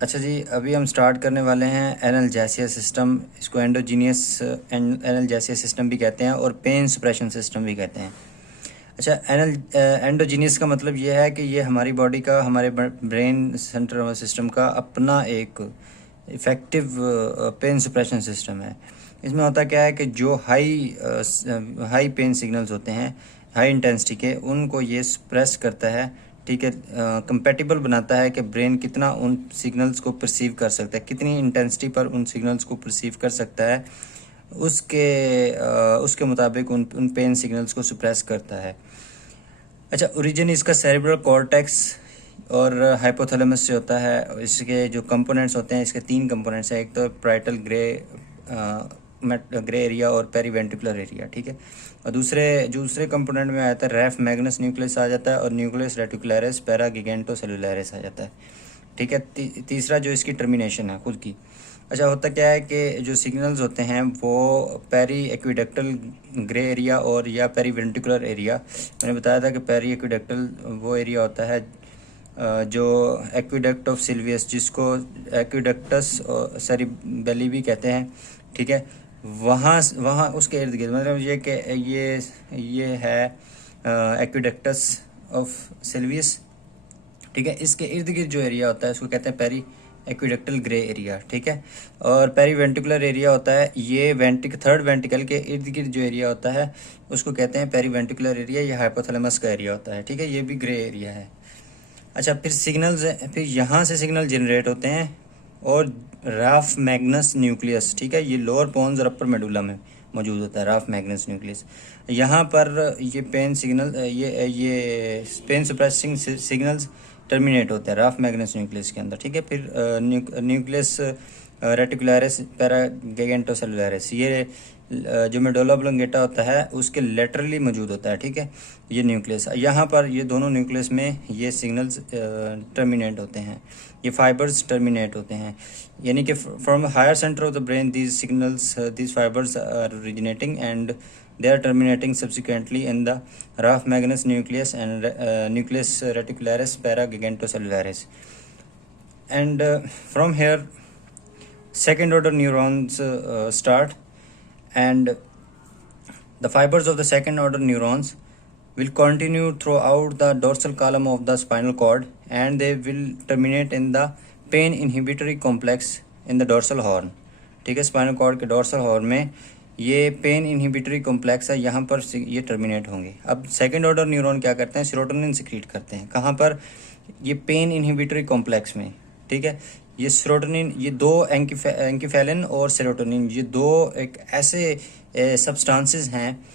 अच्छा जी, अभी हम स्टार्ट करने वाले हैं एनाल्जेसिया सिस्टम। इसको एंडोजीनियस एनाल्जेसिया सिस्टम भी कहते हैं और पेन सप्रेशन सिस्टम भी कहते हैं। अच्छा, एंडोजीनियस का मतलब ये है कि ये हमारी बॉडी का, हमारे ब्रेन सेंट्रल सिस्टम का अपना एक इफ़ेक्टिव पेन सप्रेशन सिस्टम है। इसमें होता क्या है कि जो हाई पेन सिग्नल्स होते हैं, हाई इंटेंसिटी के, उनको ये सप्रेस करता है। ठीक है, कंपेटिबल बनाता है कि ब्रेन कितना उन सिग्नल्स को परसीव कर सकता है, कितनी इंटेंसिटी पर उन सिग्नल्स को परसीव कर सकता है, उसके मुताबिक उन पेन सिग्नल्स को सप्रेस करता है। अच्छा, ओरिजिन इसका सेरेब्रल कॉर्टेक्स और हाइपोथैलेमस से होता है। इसके जो कंपोनेंट्स होते हैं, इसके 3 कंपोनेंट्स हैं। एक तो पैराइटल ग्रे एरिया और पेरीवेंट्रिकुलर एरिया, ठीक है। और दूसरे कंपोनेंट में आता है रेफ मैग्नस न्यूक्लियस आ जाता है और न्यूक्लियस रेटिकुलरिस पैरा गिगेंटोसेलुलरिस आ जाता है, ठीक है। तीसरा जो इसकी टर्मिनेशन है खुद की। अच्छा, होता क्या है कि जो सिग्नल्स होते हैं वो पेरी एक्विडक्टल ग्रे एरिया और या पेरी वेंट्रिकुलर एरिया, मैंने बताया था कि पेरी एक्विडक्टल वो एरिया होता है जो एक्विडक्ट ऑफ सिल्वियस, जिसको एक्विडक्टस सेरिबेली भी कहते हैं, ठीक है। वहाँ वहाँ उसके इर्द गिर्द, मतलब ये कि ये है एक्विडक्टस ऑफ सिल्वियस, ठीक है। इसके इर्द गिर्द जो एरिया होता है उसको कहते हैं पेरी एक्विडक्टल ग्रे एरिया, ठीक है। और पेरी वेंट्रिकुलर एरिया होता है, ये थर्ड वेंट्रिकल के इर्द गिर्द जो एरिया होता है उसको कहते हैं पेरी वेंट्रिकुलर एरिया, ये हाइपोथैलेमस का एरिया होता है, ठीक है। ये भी ग्रे एरिया है। अच्छा, फिर यहाँ से सिग्नल जनरेट होते हैं और राफ मैग्नस न्यूक्लियस, ठीक है, ये लोअर पोन्स और अपर मेडुला में मौजूद होता है राफ मैग्नस न्यूक्लियस। यहाँ पर ये पेन सप्रेसिंग सिग्नल्स टर्मिनेट होते हैं राफ मैग्नस न्यूक्लियस के अंदर, ठीक है। फिर न्यूक्लियस रेटिकुलरिस पैरा गिगेंटोसेलुलरिस, ये जो मेडुला ऑब्लोंगेटा होता है उसके लेटरली मौजूद होता है, ठीक है, ये न्यूक्लियस। यहाँ पर ये दोनों न्यूक्लियस में ये सिग्नल्स टर्मिनेट होते हैं, ये फाइबर्स टर्मिनेट होते हैं, यानी कि from higher centre of the brain these fibers are originating and they are terminating subsequently in the rough magnus nucleus and nucleus reticularis para gigantocellularis. And from here second order neurons start, and the fibers of the second order neurons will continue throughout the dorsal column of the spinal cord and they will terminate in the pain inhibitory complex in the dorsal horn, ठीक है। Spinal cord के dorsal horn में ये pain inhibitory complex है, यहाँ पर ये terminate होंगे। अब सेकंड ऑर्डर न्यूरॉन क्या करते हैं, सेरोटोनिन सिक्रीट करते हैं, कहाँ पर, ये पेन इनहिबिटरी कॉम्प्लेक्स में, ठीक है। ये सेरोटोनिन, ये दो एंकिफेलिन और सेरोटोनिन, ये दो एक ऐसे सब्सटेंसेस हैं,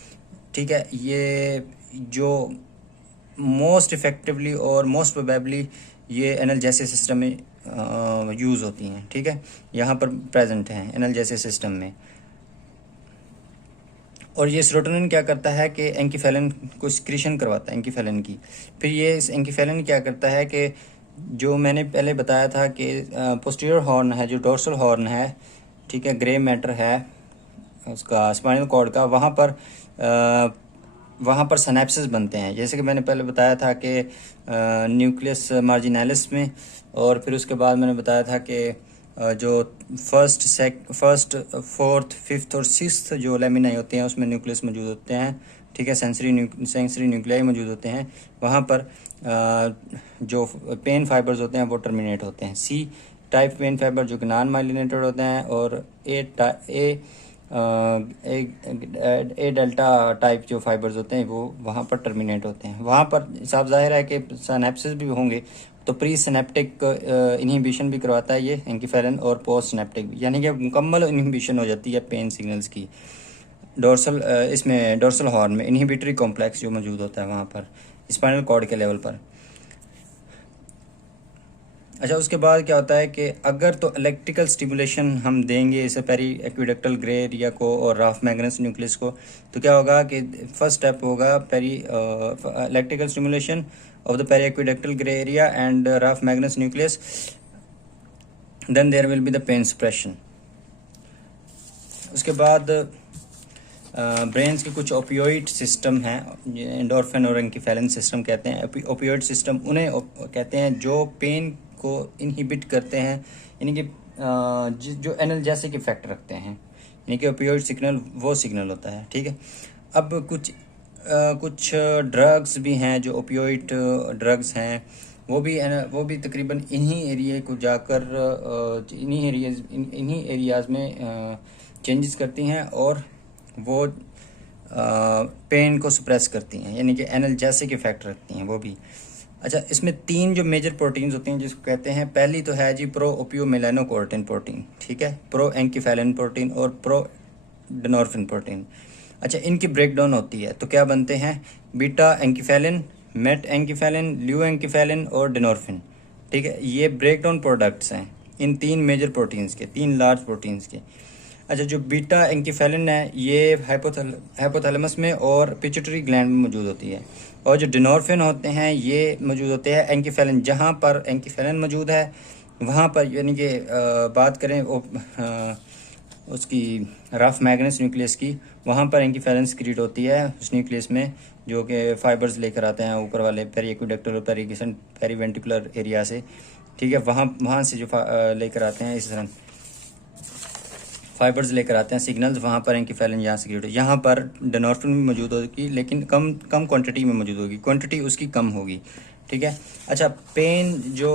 ठीक है, ये जो मोस्ट इफेक्टिवली और मोस्ट प्रोबेबली ये एनाल्जेसिया सिस्टम में यूज़ होती हैं, ठीक है, यहाँ पर प्रेजेंट हैं एनाल्जेसिया सिस्टम में। और ये सेरोटोनिन क्या करता है कि एंकिफेलिन को सिक्रीशन करवाता है, एंकिफेलिन की। फिर ये इस एंकिफेलिन क्या करता है कि जो मैंने पहले बताया था कि पोस्टीरियर हॉर्न है, जो डोर्सल हॉर्न है, ठीक है, ग्रे मैटर है उसका स्पाइनल कॉर्ड का, वहाँ पर सिनेप्सेस बनते हैं। जैसे कि मैंने पहले बताया था कि न्यूक्लियस मार्जिनलिस में, और फिर उसके बाद मैंने बताया था कि जो फर्स्ट फोर्थ फिफ्थ और सिक्स्थ जो लेमिनाई होते हैं उसमें न्यूक्लियस मौजूद होते हैं, ठीक है, सेंसरी न्यूक्लियाई मौजूद होते हैं। वहाँ पर जो पेन फाइबर्स होते हैं वो टर्मिनेट होते हैं। सी टाइप पेन फाइबर जो कि नॉन माइलिनेटेड होते हैं, और ए डेल्टा टाइप जो फाइबर्स होते हैं वो वहाँ पर टर्मिनेट होते हैं। वहाँ पर साफ जाहिर है कि सिनेप्सिस भी होंगे, तो प्री सिनेप्टिक इनहिबिशन भी करवाता है ये एंकिफेलिन, और पोस्ट सिनेप्टिक भी, यानी कि मुकम्मल इनहिबिशन हो जाती है पेन सिग्नल्स की इसमें डोर्सल हॉर्न में इनहिबिटरी कॉम्प्लेक्स जो मौजूद होता है वहाँ पर स्पाइनल कॉर्ड के लेवल पर। अच्छा, उसके बाद क्या होता है कि अगर तो इलेक्ट्रिकल स्टिमुलेशन हम देंगे इसे पेरी एक्विडक्टल ग्रे एरिया को और राफ मैग्नस न्यूक्लियस को, तो क्या होगा कि फर्स्ट स्टेप होगा electrical stimulation of the periaqueductal grey area and raphe magnus nucleus, then there will be the pain suppression. उसके बाद ब्रेन्स के कुछ ओपियोइड सिस्टम हैं, एंडोर्फिन और एंकिफेलिन सिस्टम कहते हैं। ओपियोइड सिस्टम उन्हें कहते हैं जो पेन को इनहिबिट करते हैं, यानी कि जो एनाल्जेसिक इफेक्ट रखते हैं, यानी कि ओपियोइड सिग्नल वो सिग्नल होता है, ठीक है। अब कुछ ड्रग्स भी हैं जो ओपियोइड ड्रग्स हैं, वो भी तकरीबन इन्हीं एरिया को जाकर इन्हीं एरियाज़ में चेंजेस करती हैं और वो पेन को सप्रेस करती हैं, यानी कि एनाल्जेसिक इफेक्ट रखती हैं वो भी। अच्छा, इसमें 3 जो मेजर प्रोटीन्स होती हैं जिसको कहते हैं, पहली तो है जी प्रो ओपियोमेलानोकोर्टिन प्रोटीन, ठीक है, प्रो एंकीफेलिन प्रोटीन और प्रो डिनोर्फिन प्रोटीन। अच्छा, इनकी ब्रेकडाउन होती है तो क्या बनते हैं, बीटा एंकीफेलिन, मेट एंकीफेलिन, ल्यू एंकीफेलिन और डिनोर्फिन, ठीक है। ये ब्रेकडाउन प्रोडक्ट्स हैं इन 3 मेजर प्रोटीन्स के, 3 लार्ज प्रोटीन्स के। अच्छा, जो बीटा एंकीफेलिन है ये हाइपोथैलेमस में और पिट्यूटरी ग्लैंड में मौजूद होती है, और जो डिनोर्फिन होते हैं ये मौजूद होते हैं एंकीफेलिन, जहाँ पर एंकीफेलिन मौजूद है वहाँ पर, यानी कि बात करें उसकी रफ मैग्नेस न्यूक्लियस की, वहाँ पर एंकीफेलिन सिक्रीट होती है उस न्यूक्लियस में, जो कि फाइबर्स लेकर आते हैं ऊपर वाले पेरी एक्विडक्टल और पेरीवेंटिकुलर एरिया से, ठीक है। वहाँ से जो लेकर आते हैं, इस तरह फाइबर्स लेकर आते हैं सिग्नल्स, वहाँ पर एंकीफेलिन यहाँ सिक्रीट होगी। यहाँ पर डिनोर्फिन भी मौजूद होगी, लेकिन कम क्वांटिटी में मौजूद होगी, क्वांटिटी उसकी कम होगी, ठीक है। अच्छा, पेन जो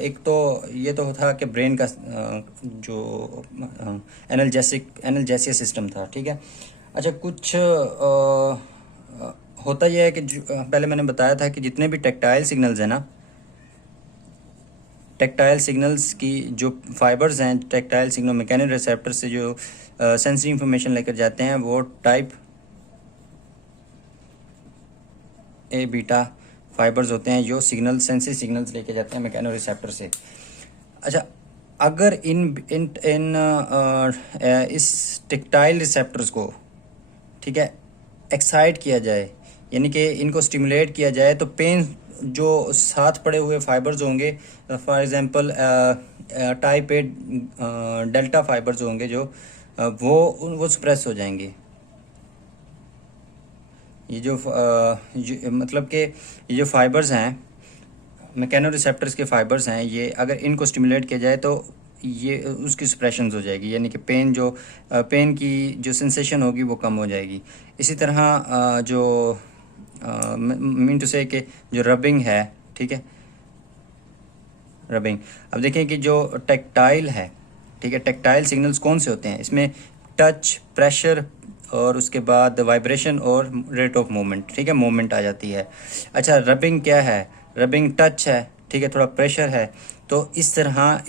एक तो ये तो था कि ब्रेन का जो एनाल्जेसिया सिस्टम था, ठीक है। अच्छा, कुछ होता यह है कि पहले मैंने बताया था कि जितने भी टेक्टाइल सिग्नल्स हैं ना, टेक्टाइल सिग्नल्स की जो फाइबर्स हैं, टेक्टाइल सिग्नल मैकेनो रिसेप्टर से जो सेंसरी इंफॉर्मेशन लेकर जाते हैं, वो टाइप ए बीटा फाइबर्स होते हैं जो सेंसरी सिग्नल्स लेके जाते हैं मैकेनो रिसेप्टर से। अच्छा, अगर इस टेक्टाइल रिसेप्टर्स को, ठीक है, एक्साइट किया जाए, यानी कि इनको स्टिमुलेट किया जाए, तो पेन जो साथ पड़े हुए फाइबर्स होंगे, for example type A delta fibres होंगे जो वो सप्रेस हो जाएंगे। ये जो मतलब कि ये जो फाइबर्स हैं, मैकेनो रिसेप्टर्स के फाइबर्स हैं, ये अगर इनको स्टिमुलेट किया जाए तो ये उसकी सप्रेशंस हो जाएगी, यानी कि पेन की जो सेंसेशन होगी वो कम हो जाएगी। इसी तरह जो मीन टू से कि जो रबिंग है, ठीक है, रबिंग। अब देखें कि जो टेक्टाइल है, ठीक है, टेक्टाइल सिग्नल्स कौन से होते हैं, इसमें टच, प्रेशर और उसके बाद वाइब्रेशन और रेट ऑफ मूवमेंट, ठीक है, मूवमेंट आ जाती है। अच्छा, रबिंग क्या है, रबिंग टच है, ठीक है, थोड़ा प्रेशर है। तो इस तरह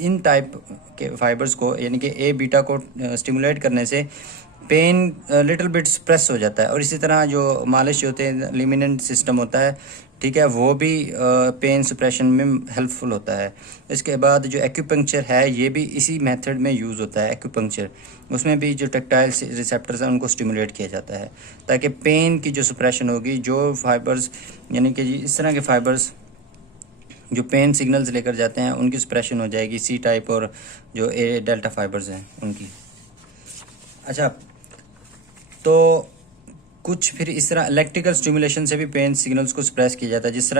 इन टाइप के फाइबर्स को, यानी कि ए बीटा को स्टिमुलेट करने से पेन लिटिल बिट स्प्रेस हो जाता है। और इसी तरह जो मालिश होते हैं, लिमिनेंट सिस्टम होता है, ठीक है, वो भी पेन सप्रेशन में हेल्पफुल होता है। इसके बाद जो एक्यूपंक्चर है, ये भी इसी मेथड में यूज़ होता है, एक्यूपंक्चर। उसमें भी जो टेक्टाइल रिसेप्टर्स हैं उनको स्टिमुलेट किया जाता है ताकि पेन की जो सप्रेशन होगी, जो फाइबर्स, यानी कि इस तरह के फाइबर्स जो पेन सिग्नल्स लेकर जाते हैं उनकी सप्रेशन हो जाएगी, सी टाइप और जो ए डेल्टा फाइबर्स हैं उनकी। अच्छा, तो कुछ फिर इस तरह इलेक्ट्रिकल स्टिमुलेशन से भी पेन सिग्नल्स को सप्रेस किया जाता है, जिस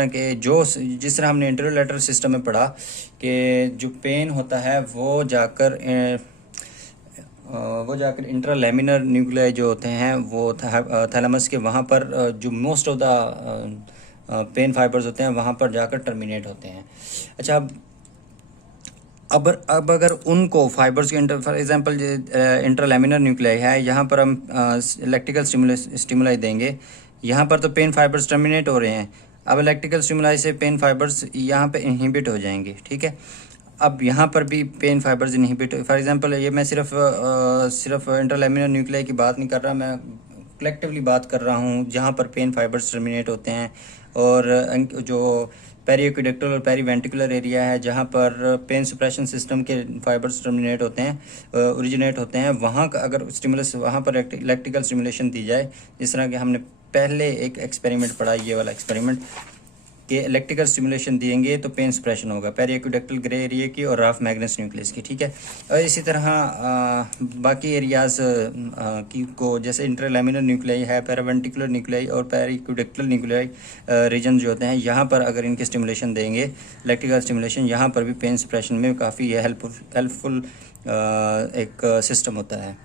तरह हमने इंटरलेटरल सिस्टम में पढ़ा कि जो पेन होता है वो जाकर इंट्रालेमिनर न्यूक्लियाई जो होते हैं वो थैलेमस के वहाँ पर जो most of the pain fibres होते हैं वहाँ पर जाकर टर्मिनेट होते हैं। अच्छा, अब अगर उनको फाइबर्स के फॉर एग्जांपल इंट्रालेमिनर न्यूक्लियाई है, यहाँ पर हम इलेक्ट्रिकल स्टिमुलाई देंगे, यहाँ पर तो पेन फाइबर्स टर्मिनेट हो रहे हैं। अब इलेक्ट्रिकल स्टिमुलाई से पेन फाइबर्स यहाँ पे इनहिबिट हो जाएंगे, ठीक है। अब यहाँ पर भी pain fibres inhibit, for example ये मैं सिर्फ इंट्रालेमिनर न्यूक्लियाई की बात नहीं कर रहा, मैं कलेक्टिवली बात कर रहा हूँ जहाँ पर पेन फाइबर्स टर्मिनेट होते हैं। और जो पेरी एक्विडक्टल और पेरीवेंटिकुलर एरिया है जहाँ पर पेन सप्रेशन सिस्टम के फाइबर्स टर्मिनेट होते हैं, ओरिजिनेट होते हैं, वहाँ का अगर स्टिमुलस, वहाँ पर इलेक्ट्रिकल स्टिमुलेशन दी जाए, जिस तरह के हमने पहले एक एक्सपेरिमेंट पढ़ा, ये वाला एक्सपेरिमेंट, कि इलेक्ट्रिकल स्टिमुलेशन देंगे तो पेन सप्रेशन होगा पेरी एक्विडक्टल ग्रे एरिया की और राफ मैग्नस न्यूक्लियस की, ठीक है। और इसी तरह बाकी एरियाज की को जैसे इंटरलैमिनर न्यूक्लियाई है, पैरावेंटिकुलर न्यूक्लियाई और पेरी एक्विडक्टल न्यूक्लियाई रीजन जो होते हैं, यहाँ पर अगर इनके स्टिमुलेशन देंगे इलेक्ट्रिकल स्टिमुलेशन, यहाँ पर भी पेन सप्रेशन में काफ़ी हेल्पफुल एक सिस्टम होता है।